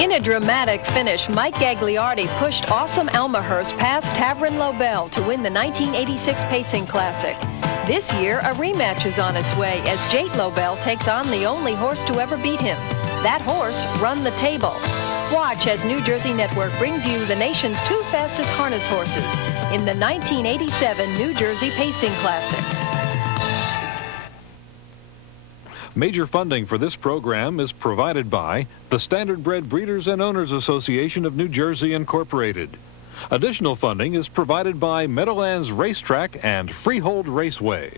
In a dramatic finish, Mike Gagliardi pushed awesome Elmhurst past Tavern Lobell to win the 1986 Pacing Classic. This year, a rematch is on its way as Jate Lobell takes on the only horse to ever beat him. That horse, Run the Table. Watch as New Jersey Network brings you the nation's two fastest harness horses in the 1987 New Jersey Pacing Classic. Major funding for this program is provided by the Standardbred Breeders and Owners Association of New Jersey, Incorporated. Additional funding is provided by Meadowlands Racetrack and Freehold Raceway.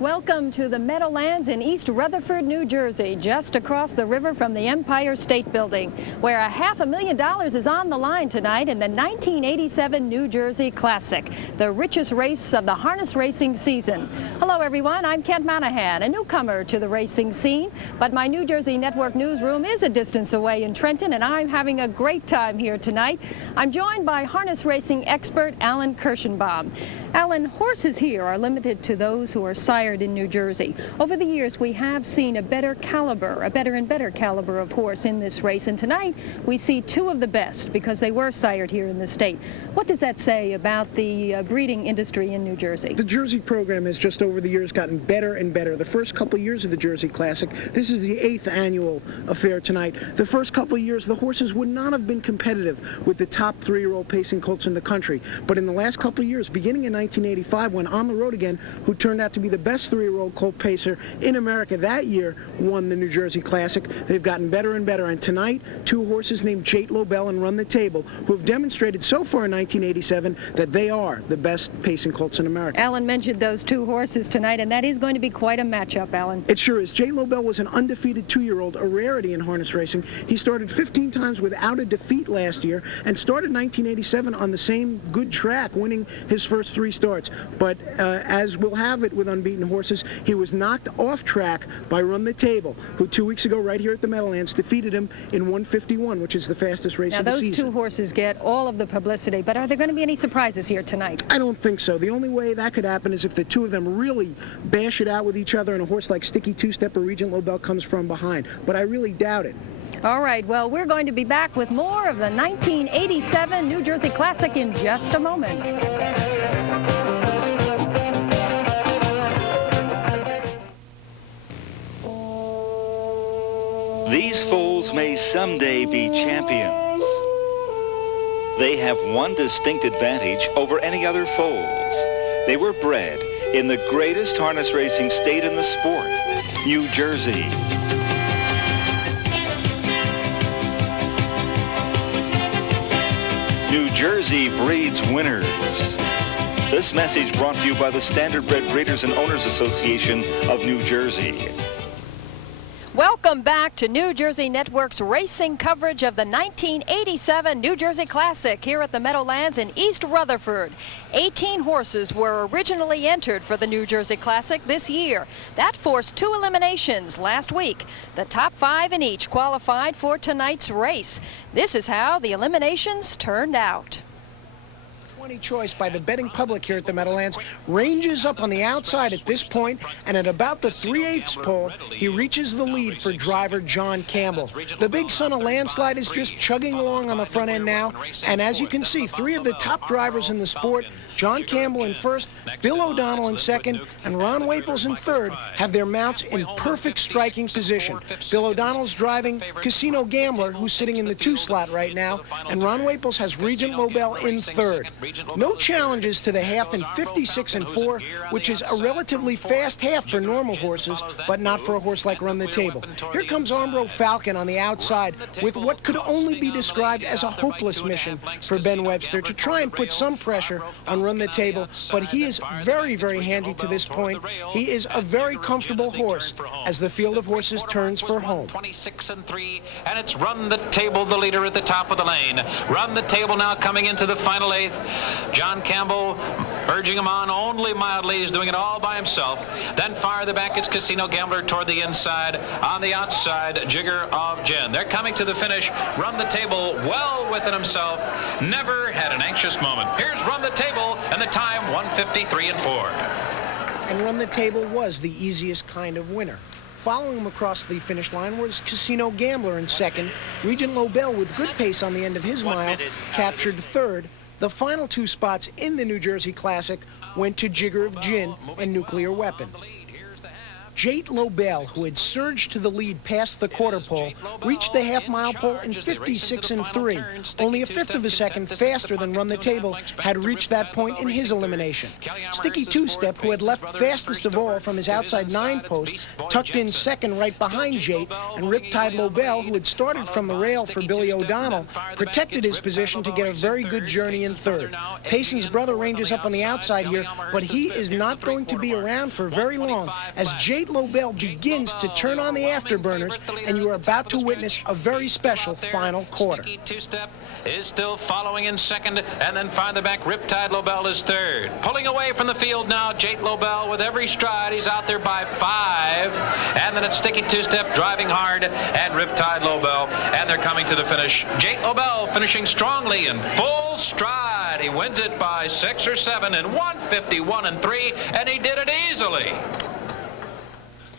Welcome to the Meadowlands in East Rutherford, New Jersey, just across the river from the Empire State Building, where $500,000 is on the line tonight in the 1987 New Jersey Classic, the richest race of the harness racing season. Hello, everyone. I'm Kent Monahan, a newcomer to the racing scene, but my New Jersey Network newsroom is a distance away in Trenton, and I'm having a great time here tonight. I'm joined by harness racing expert Alan Kirschenbaum. Alan, horses here are limited to those who are sired in New Jersey. Over the years, we have seen a better and better caliber of horse in this race, and tonight we see two of the best because they were sired here in the state. What does that say about the breeding industry in New Jersey? The Jersey program has just over the years gotten better and better. The first couple years of the Jersey Classic, this is the 8th annual affair tonight. The first couple of years, the horses would not have been competitive with the top 3-year-old pacing colts in the country. But in the last couple of years, beginning in 1985, when On the Road Again, who turned out to be the best 3-year-old colt pacer in America that year, won the New Jersey Classic. They've gotten better and better, and tonight, two horses named Jate Lobell and Run the Table, who have demonstrated so far in 1987 that they are the best pacing colts in America. Alan mentioned those two horses tonight, and that is going to be quite a matchup, Alan. It sure is. Jate Lobell was an undefeated 2-year-old, a rarity in harness racing. He started 15 times without a defeat last year and started 1987 on the same good track, winning his first 3 starts. But as we'll have it with unbeaten horses, he was knocked off track by Run the Table, who 2 weeks ago right here at the Meadowlands defeated him in 1:51, which is the fastest race of the season. Now those two horses get all of the publicity, but are there going to be any surprises here tonight? I don't think so. The only way that could happen is if the two of them really bash it out with each other and a horse like Sticky Two-Step or Regent Lobell comes from behind. But I really doubt it. All right, well, we're going to be back with more of the 1987 New Jersey Classic in just a moment. These foals may someday be champions. They have one distinct advantage over any other foals. They were bred in the greatest harness racing state in the sport, New Jersey. New Jersey breeds winners. This message brought to you by the Standardbred Breeders and Owners Association of New Jersey. Welcome back to New Jersey Network's racing coverage of the 1987 New Jersey Classic here at the Meadowlands in East Rutherford. 18 horses were originally entered for the New Jersey Classic this year. That forced 2 eliminations last week. The top 5 in each qualified for tonight's race. This is how the eliminations turned out. Choice by the betting public here at the Meadowlands ranges up on the outside at this point, and at about the 3/8 pole, he reaches the lead for driver John Campbell. The big son of Landslide is just chugging along on the front end now, and as you can see, 3 of the top drivers in the sport, John Campbell in first, Bill O'Donnell in second, and Ron Waples in third, have their mounts in perfect striking position. Bill O'Donnell's driving Casino Gambler, who's sitting in the 2 slot right now, and Ron Waples has Regent Lobell in third. No challenges to the half in 56-4, which is a relatively fast half for normal horses, but not for a horse like Run the Table. Here comes Armbro Falcon on the outside with what could only be described as a hopeless mission for Ben Webster to try and put some pressure on Run the Table, but he is very, very handy to this point. He is a very comfortable horse as the field of horses turns for home. 26-3, and it's Run the Table, the leader at the top of the lane. Run the Table now coming into the final eighth. John Campbell urging him on only mildly. He's doing it all by himself. Then far the back, it's Casino Gambler toward the inside. On the outside, Jigger of Gin. They're coming to the finish. Run the Table well within himself. Never had an anxious moment. Here's Run the Table, and the time 1:53-4. And Run the Table was the easiest kind of winner. Following him across the finish line was Casino Gambler in second. Regent Lobell, with good pace on the end of his mile, captured third. The final two spots in the New Jersey Classic went to Jigger of Gin and Nuclear Weapon. Jate Lobell, who had surged to the lead past the quarter pole, reached the half-mile pole in 56-3. Only a fifth of a second faster than Run the Table had reached that point in his elimination. Sticky Two-Step, who had left fastest of all from his outside 9 post, tucked in second right behind Jate, and Riptide Lobell, who had started from the rail for Billy O'Donnell, protected his position to get a very good journey in third. Payson's brother ranges up on the outside here, but he is not going to be around for very long as Jate Lobell begins to turn on the afterburners, and you are about to witness a very special final quarter. Two-Step is still following in second, and then farther back, Riptide Lobell is third. Pulling away from the field now, Jate Lobell with every stride. He's out there by 5. And then it's Sticky Two-Step driving hard, and Riptide Lobell, and they're coming to the finish. Jate Lobell finishing strongly in full stride. He wins it by 6 or 7 in 1:51-3, and he did it easily.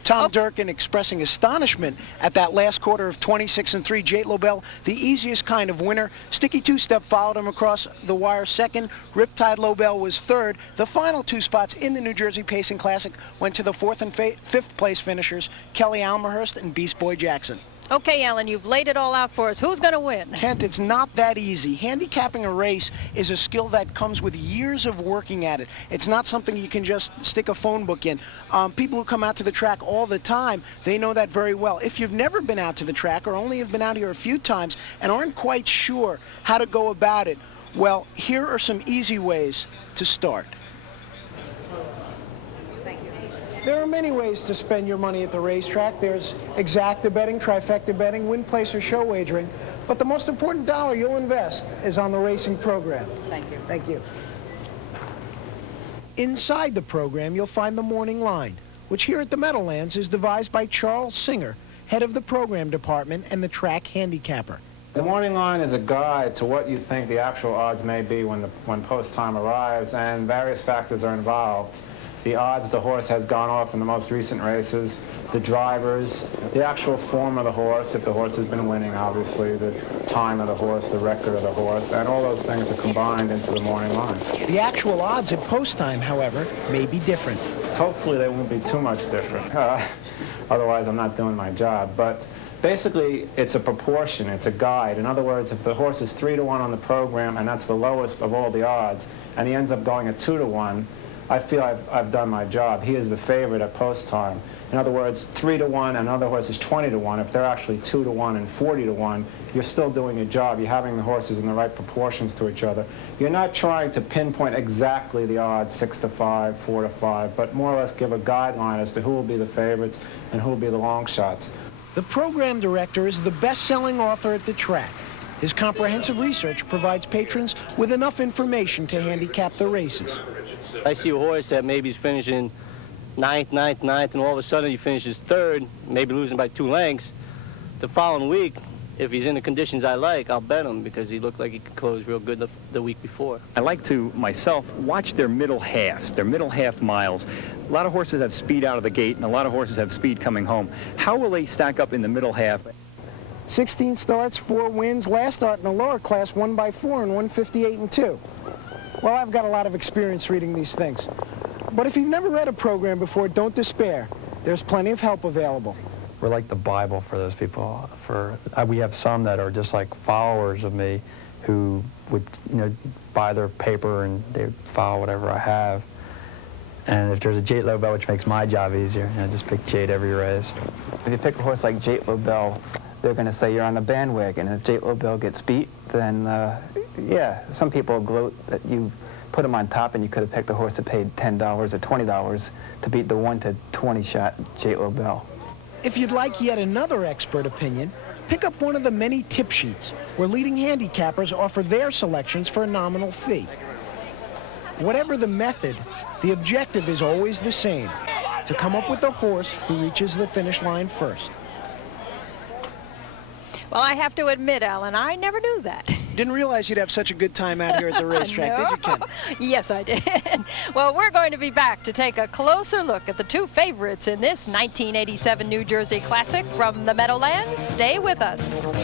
Tom Durkin expressing astonishment at that last quarter of 26-3. Jate Lobell, the easiest kind of winner. Sticky Two-Step followed him across the wire second. Riptide Lobell was third. The final two spots in the New Jersey Pacing Classic went to the 4th and 5th place finishers, Kelly Almerhurst and Beast Boy Jackson. Okay, Alan, you've laid it all out for us. Who's going to win? Kent, it's not that easy. Handicapping a race is a skill that comes with years of working at it. It's not something you can just stick a phone book in. People who come out to the track all the time, they know that very well. If you've never been out to the track or only have been out here a few times and aren't quite sure how to go about it, well, here are some easy ways to start. There are many ways to spend your money at the racetrack. There's exacta betting, trifecta betting, win, place, or show wagering. But the most important dollar you'll invest is on the racing program. Thank you. Thank you. Inside the program, you'll find the morning line, which here at the Meadowlands is devised by Charles Singer, head of the program department and the track handicapper. The morning line is a guide to what you think the actual odds may be when post time arrives, and various factors are involved. The odds the horse has gone off in the most recent races, the drivers, the actual form of the horse, if the horse has been winning, obviously, the time of the horse, the record of the horse, and all those things are combined into the morning line. The actual odds at post time, however, may be different. Hopefully they won't be too much different. Otherwise, I'm not doing my job. But basically, it's a proportion. It's a guide. In other words, if the horse is 3-1 on the program, and that's the lowest of all the odds, and he ends up going at 2-1, I feel I've done my job. He is the favorite at post time. In other words, 3-1 and another horse is 20-1. If they're actually 2-1 and 40-1, you're still doing your job. You're having the horses in the right proportions to each other. You're not trying to pinpoint exactly the odds, 6-5, 4-5, but more or less give a guideline as to who will be the favorites and who will be the long shots. The program director is the best-selling author at the track. His comprehensive research provides patrons with enough information to handicap the races. I see a horse that maybe is finishing 9th, and all of a sudden he finishes 3rd, maybe losing by 2 lengths. The following week, if he's in the conditions I like, I'll bet him because he looked like he could close real good the week before. I like to, myself, watch their middle halves, their middle half miles. A lot of horses have speed out of the gate, and a lot of horses have speed coming home. How will they stack up in the middle half? 16 starts, 4 wins. Last start in the lower class, won by 4 in 158-2. Well, I've got a lot of experience reading these things. But if you've never read a program before, don't despair. There's plenty of help available. We're like the Bible for those people. We have some that are just like followers of me, who would, buy their paper and they file whatever I have. And if there's a Jate Lobell, which makes my job easier, just pick Jate every race. If you pick a horse like Jate Lobell, they're going to say you're on the bandwagon. If Jate Lobell gets beat, then, yeah, some people gloat that you put him on top and you could have picked a horse that paid $10 or $20 to beat the 1-to-20 shot Jate Lobell. If you'd like yet another expert opinion, pick up one of the many tip sheets where leading handicappers offer their selections for a nominal fee. Whatever the method, the objective is always the same, to come up with the horse who reaches the finish line first. Well, I have to admit, Alan, I never knew that. Didn't realize you'd have such a good time out here at the racetrack, No. did you, Ken? Yes, I did. Well, we're going to be back to take a closer look at the two favorites in this 1987 New Jersey Classic from the Meadowlands. Stay with us.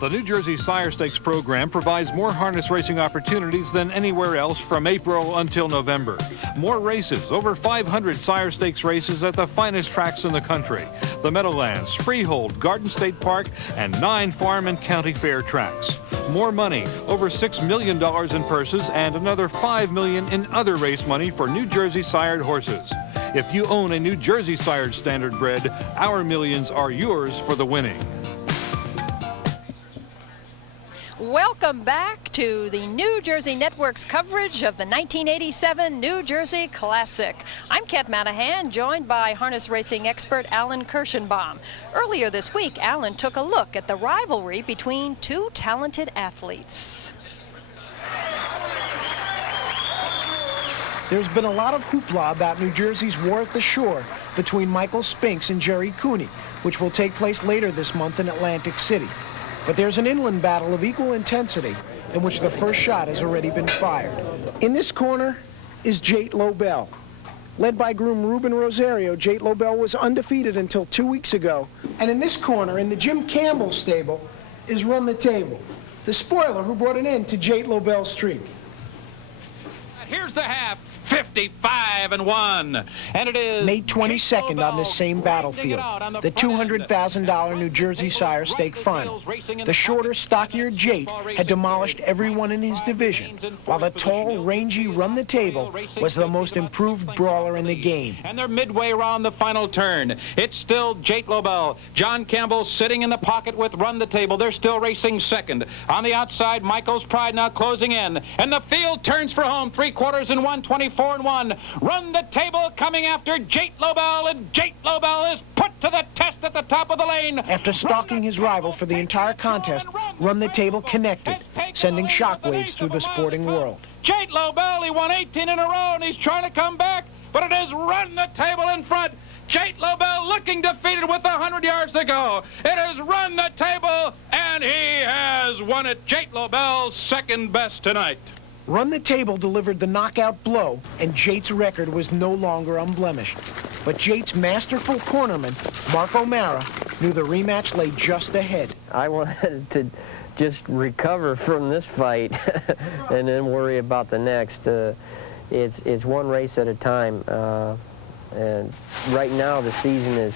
The New Jersey Sire Stakes program provides more harness racing opportunities than anywhere else from April until November. More races, over 500 Sire Stakes races at the finest tracks in the country. The Meadowlands, Freehold, Garden State Park, and 9 farm and county fair tracks. More money, over $6 million in purses and another $5 million in other race money for New Jersey sired horses. If you own a New Jersey sired standardbred, our millions are yours for the winning. Welcome back to the New Jersey Network's coverage of the 1987 New Jersey Classic. I'm Kat Manahan, joined by harness racing expert Alan Kirschenbaum. Earlier this week, Alan took a look at the rivalry between two talented athletes. There's been a lot of hoopla about New Jersey's war at the shore between Michael Spinks and Jerry Cooney, which will take place later this month in Atlantic City. But there's an inland battle of equal intensity in which the first shot has already been fired. In this corner is Jate Lobell. Led by groom Ruben Rosario, Jate Lobell was undefeated until 2 weeks ago. And in this corner, in the Jim Campbell stable, is Run the Table, the spoiler who brought an end to Jate Lobell's streak. Here's the half. 55-1, and it is May 22nd on this same battlefield, the $200,000 New Jersey Sire Stake Final. The shorter, stockier Jate had demolished everyone in his division, while the tall, rangy Run the Table was the most improved brawler in the game. And they're midway around the final turn. It's still Jate Lobell. John Campbell sitting in the pocket with Run the Table. They're still racing second. On the outside, Michael's Pride now closing in, and the field turns for home. 3/4 and 1, 24-1. Run the Table coming after Jate Lobell, and Jate Lobell is put to the test at the top of the lane. After stalking his rival for the entire contest, Run the Table connected, sending shockwaves through the sporting world. Jate Lobell, he won 18 in a row, and he's trying to come back, but it is Run the Table in front. Jate Lobell looking defeated with 100 yards to go. It is Run the Table, and he has won it. Jate Lobell's second best tonight. Run the Table delivered the knockout blow, and Jate's record was no longer unblemished. But Jate's masterful cornerman, Mark O'Mara, knew the rematch lay just ahead. I wanted to just recover from this fight and then worry about the next. It's one race at a time, and right now the season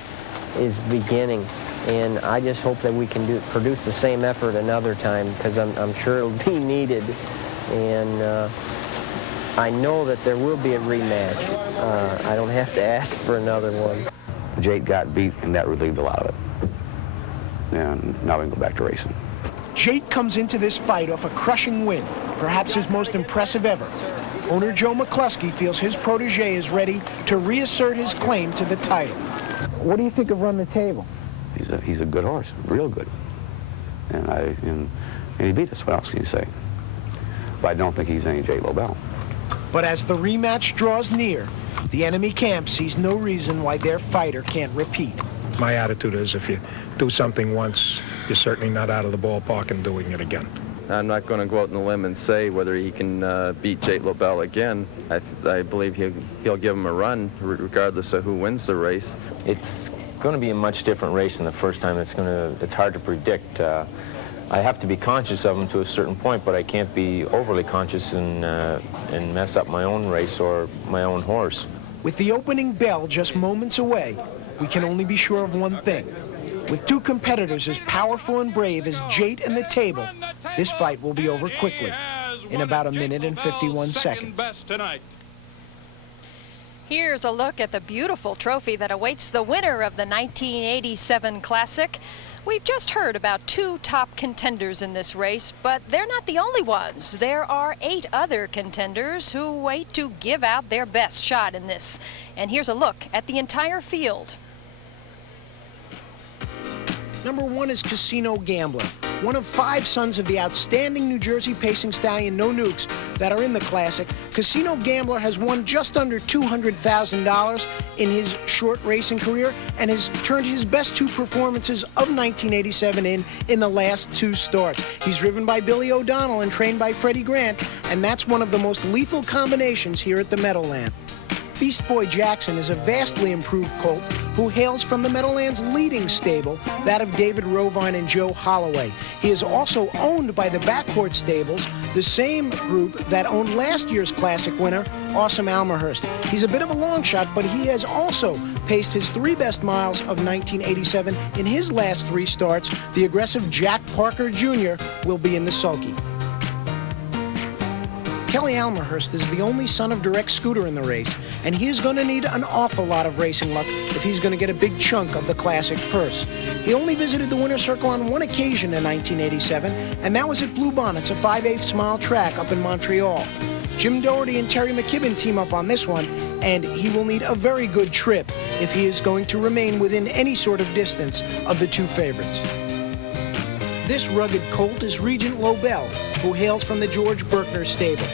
is beginning, and I just hope that we can produce the same effort another time, because I'm sure it'll be needed. And I know that there will be a rematch. I don't have to ask for another one. Jate got beat, and that relieved a lot of it. And now we can go back to racing. Jate comes into this fight off a crushing win, perhaps his most impressive ever. Owner Joe McCluskey feels his protege is ready to reassert his claim to the title. What do you think of Run the Table? He's a good horse, real good. And he beat us. What else can you say? But I don't think he's any Jate Lobell. But as the rematch draws near, the enemy camp sees no reason why their fighter can't repeat. My attitude is if you do something once, you're certainly not out of the ballpark and doing it again. I'm not going to go out on a limb and say whether he can beat Jate Lobell again. I believe he'll give him a run regardless of who wins the race. It's going to be a much different race than the first time. It's hard to predict. I have to be conscious of him to a certain point, but I can't be overly conscious and mess up my own race or my own horse. With the opening bell just moments away, we can only be sure of one thing. With two competitors as powerful and brave as Jate and the table, this fight will be over quickly, in about a minute and 51 seconds. Here's a look at the beautiful trophy that awaits the winner of the 1987 Classic. We've just heard about two top contenders in this race, but they're not the only ones. There are 8 other contenders who wait to give out their best shot in this. And here's a look at the entire field. Number 1 is Casino Gambler, one of 5 sons of the outstanding New Jersey pacing stallion No Nukes that are in the Classic. Casino Gambler has won just under $200,000 in his short racing career and has turned his best 2 performances of 1987 in the last 2 starts. He's driven by Billy O'Donnell and trained by Freddie Grant, and that's one of the most lethal combinations here at the Meadowland. Beast Boy Jackson is a vastly improved colt who hails from the Meadowlands' leading stable, that of David Rovine and Joe Holloway. He is also owned by the Backcourt Stables, the same group that owned last year's Classic winner, Awesome Almerhurst. He's a bit of a long shot, but he has also paced his 3 best miles of 1987 in his last 3 starts. The aggressive Jack Parker Jr. will be in the sulky. Kelly Almerhurst is the only son of Direct Scooter in the race, and he is going to need an awful lot of racing luck if he's going to get a big chunk of the Classic purse. He only visited the winner's circle on 1 occasion in 1987, and that was at Blue Bonnets, a 5/8 mile track up in Montreal. Jim Doherty and Terry McKibben team up on this one, and he will need a very good trip if he is going to remain within any sort of distance of the 2 favorites. This rugged colt is Regent Lobell, who hails from the George Berkner stable.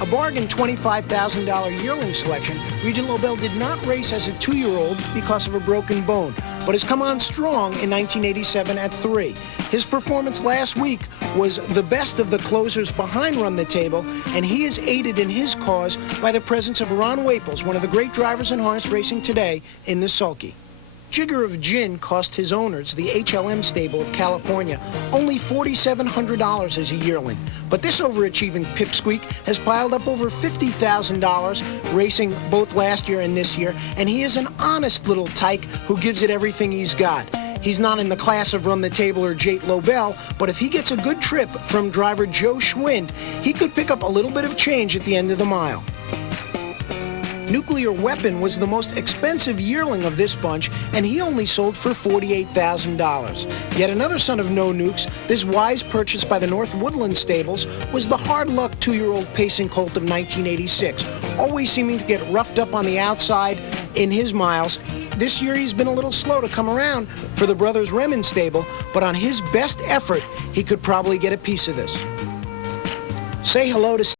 A bargain $25,000 yearling selection, Regent Lobell did not race as a 2-year-old because of a broken bone, but has come on strong in 1987 at 3. His performance last week was the best of the closers behind Run the Table, and he is aided in his cause by the presence of Ron Waples, one of the great drivers in harness racing today, in the sulky. Jigger of Gin cost his owners, the HLM stable of California, only $4,700 as a yearling. But this overachieving pipsqueak has piled up over $50,000 racing both last year and this year, and he is an honest little tyke who gives it everything he's got. He's not in the class of Run the Table or Jate Lobell, but if he gets a good trip from driver Joe Schwind, he could pick up a little bit of change at the end of the mile. Nuclear Weapon was the most expensive yearling of this bunch, and he only sold for $48,000. Yet another son of No Nukes, this wise purchase by the North Woodland Stables, was the hard-luck 2-year-old pacing colt of 1986, always seeming to get roughed up on the outside in his miles. This year he's been a little slow to come around for the brothers Remen stable, but on his best effort, he could probably get a piece of this. Say hello to